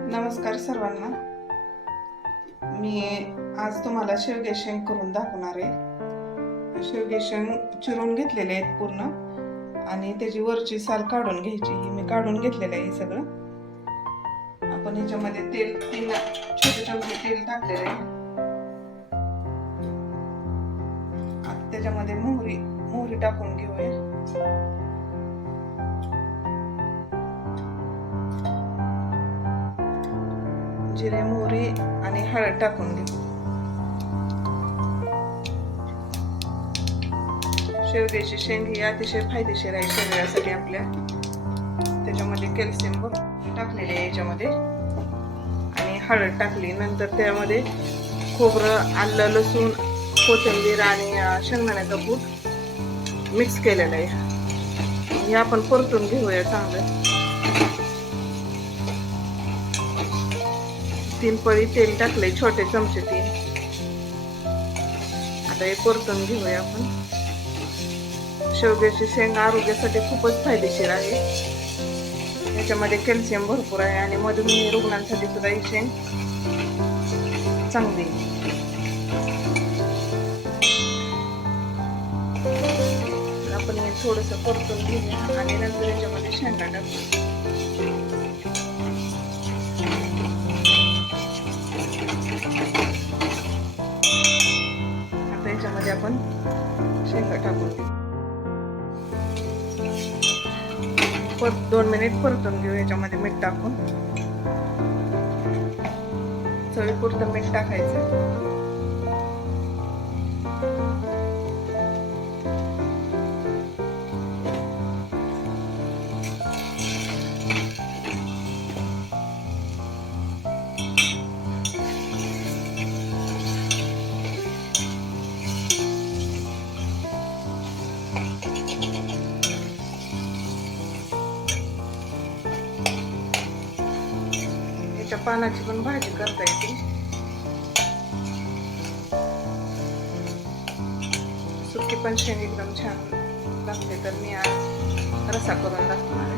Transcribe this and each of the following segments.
नमस्कार सर्वांना. मी आज तुम्हाला शेवगे शेंग करून दाखवणार आहे. शेवगे शेंग चिरून घेतलेले आहेत पूर्ण आणि त्याची वरची साल काढून घ्यायची. ही मी काढून घेतलेलं आहे सगळं. आपण ह्याच्यामध्ये तेल 3 छोटे चमचे तेल टाकलेले आहे. आता त्याच्यामध्ये मोहरी टाकून घेऊया. जिरे, मोहरी आणि हळद टाकून घेऊ. शेवग्याची शेंग ही अतिशय फायदेशीर आहे शरीरासाठी आपल्या. त्याच्यामध्ये कॅल्शियम टाकलेले आहे याच्यामध्ये आणि हळद टाकली. नंतर त्यामध्ये खोबरं, आलं, लसूण, कोथिंबीर आणि शेंगदाण्याचा कूट मिक्स केलेला आहे. हे आपण परतून घेऊया चांगलं. 3 पळी तेल टाकले, छोटे चमचे 3. आता हे परतून घेऊया आपण. शेवग्याची शेंग आरोग्यासाठी खूपच फायदेशीर आहे. याच्यामध्ये कॅल्शियम भरपूर आहे आणि मधुमेह रुग्णांसाठी सुद्धा ही शेंग चांगली आहे. आपण हे थोडस परतून घेऊया आणि नंतर याच्यामध्ये शेंगा टाकू. याच्यामध्ये आपण शेंगा टाकून देऊ. 2 मिनिट परतून घेऊ. याच्यामध्ये मीठ टाकून चवीपुरतं मीठ टाकायचं. पानाची पण भाजी करता येते. सुकी पण शेंग एकदम छान लागते. तर मी आज रसा करून दाखवणार आहे.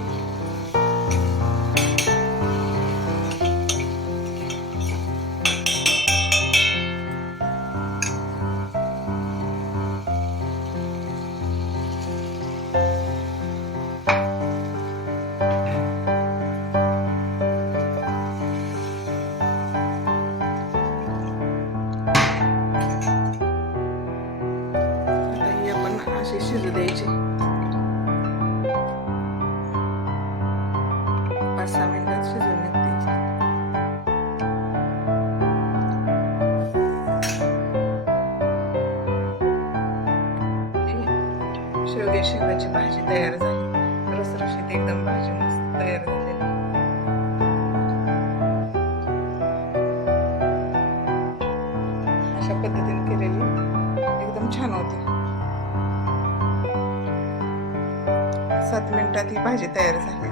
अशी शिजू द्यायची. 5-6 मिनिटात शिजून निघते. शेवगे शेंगाची भाजी तयार झाली. रसरशीत एकदम भाजी मस्त तयार झालेली. अशा पद्धतीने केलेली एकदम छान होती. 7 मिनिटात ही भाजी तयार झाली.